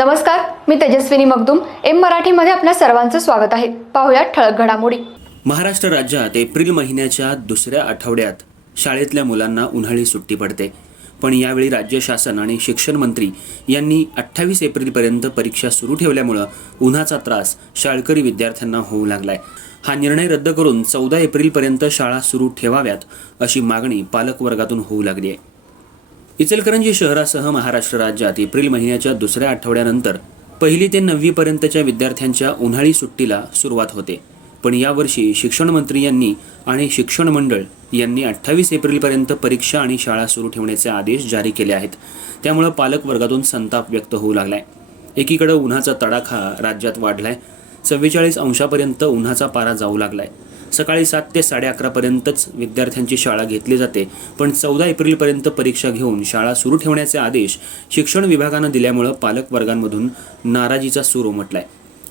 नमस्कार मी तेजस्विनी मगदुम. एम मराठीमध्ये आपल्या सर्वांचं स्वागत आहे. पाहुयात ठळक घडामोडी. महाराष्ट्र राज्यात एप्रिल महिन्याच्या दुसऱ्या आठवड्यात शाळेतल्या मुलांना उन्हाळी सुट्टी पडते. पण यावेळी राज्य शासन आणि शिक्षण मंत्री यांनी अठ्ठावीस एप्रिलपर्यंत परीक्षा सुरू ठेवल्यामुळं उन्हाचा त्रास शाळकरी विद्यार्थ्यांना होऊ लागलाय. हा निर्णय रद्द करून चौदा एप्रिलपर्यंत शाळा सुरू ठेवाव्यात अशी मागणी पालकवर्गातून होऊ लागली आहे. इचलकरंजी शहरासह महाराष्ट्र राज्यात एप्रिल महिन्याच्या दुसऱ्या आठवड्यानंतर पहिली ते नववी पर्यंतच्या विद्यार्थ्यांच्या उन्हाळी सुट्टीला सुरुवात होते. पण यावर्षी शिक्षण मंत्री यांनी आणि शिक्षण मंडळ यांनी अठ्ठावीस एप्रिलपर्यंत परीक्षा आणि शाळा सुरू ठेवण्याचे आदेश जारी केले आहेत. त्यामुळं पालक वर्गातून संताप व्यक्त होऊ लागलाय. एकीकडे उन्हाचा तडाखा राज्यात वाढलाय. चव्वेचाळीस अंशापर्यंत उन्हाचा पारा जाऊ लागलाय. सकाळी सात ते साडे अकरापर्यंतच विद्यार्थ्यांची शाळा घेतली जाते. पण चौदा एप्रिलपर्यंत परीक्षा घेऊन शाळा सुरू ठेवण्याचे आदेश शिक्षण विभागानं दिल्यामुळं पालक वर्गांमधून नाराजीचा सूर उमटलाय.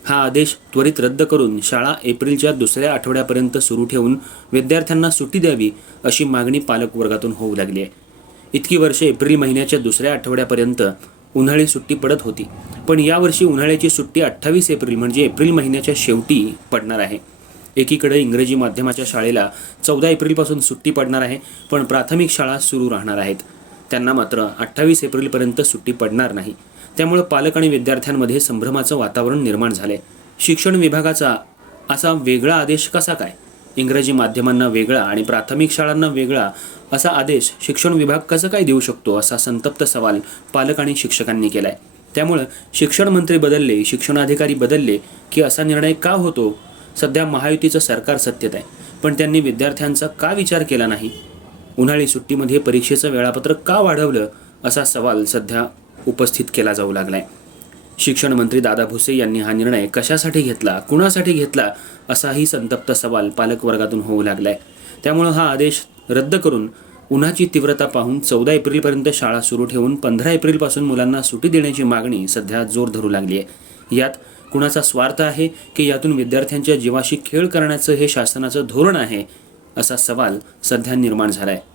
हा आदेश त्वरित रद्द करून शाळा एप्रिलच्या दुसऱ्या आठवड्यापर्यंत सुरू ठेवून विद्यार्थ्यांना सुट्टी द्यावी अशी मागणी पालक वर्गातून होऊ लागली आहे. इतकी वर्षे एप्रिल महिन्याच्या दुसऱ्या आठवड्यापर्यंत उन्हाळी सुट्टी पडत होती. पण यावर्षी उन्हाळ्याची सुट्टी अठ्ठावीस एप्रिल म्हणजे एप्रिल महिन्याच्या शेवटी पडणार आहे. एकीकडे इंग्रजी माध्यमाच्या शाळेला चौदा एप्रिलपासून सुट्टी पडणार आहे पण प्राथमिक शाळा सुरू राहणार आहेत. त्यांना मात्र अठ्ठावीस एप्रिलपर्यंत सुट्टी पडणार नाही. त्यामुळे पालक आणि विद्यार्थ्यांमध्ये संभ्रमाचं वातावरण निर्माण झालंय. शिक्षण विभागाचा असा वेगळा आदेश कसा काय? इंग्रजी माध्यमांना वेगळा आणि प्राथमिक शाळांना वेगळा असा आदेश शिक्षण विभाग कसं काय देऊ शकतो असा संतप्त सवाल पालक आणि शिक्षकांनी केलाय. त्यामुळं शिक्षण मंत्री बदलले शिक्षणाधिकारी बदलले की असा निर्णय का होतो? सध्या महायुतीचं सरकार सत्तेत आहे. पण त्यांनी विद्यार्थ्यांचा का विचार केला नाही? उन्हाळी सुट्टीमध्ये परीक्षेचं वेळापत्रक का वाढवलं? असा सवाल सध्या उपस्थित केला जाऊ लागलाय. शिक्षण मंत्री दादा भुसे यांनी हा निर्णय कशासाठी घेतला कुणासाठी घेतला असाही संतप्त सवाल पालक वर्गातून होऊ लागलाय. त्यामुळं हा आदेश रद्द करून उन्हाची तीव्रता पाहून चौदा एप्रिलपर्यंत शाळा सुरू ठेवून पंधरा एप्रिलपासून मुलांना सुटी देण्याची मागणी सध्या जोर धरू लागली आहे यात कुणाचा स्वार्थ आहे की यातून विद्यार्थ्यांच्या जीवाशी खेळ करण्याचं हे शासनाचं धोरण आहे असा सवाल सध्या निर्माण झाला आहे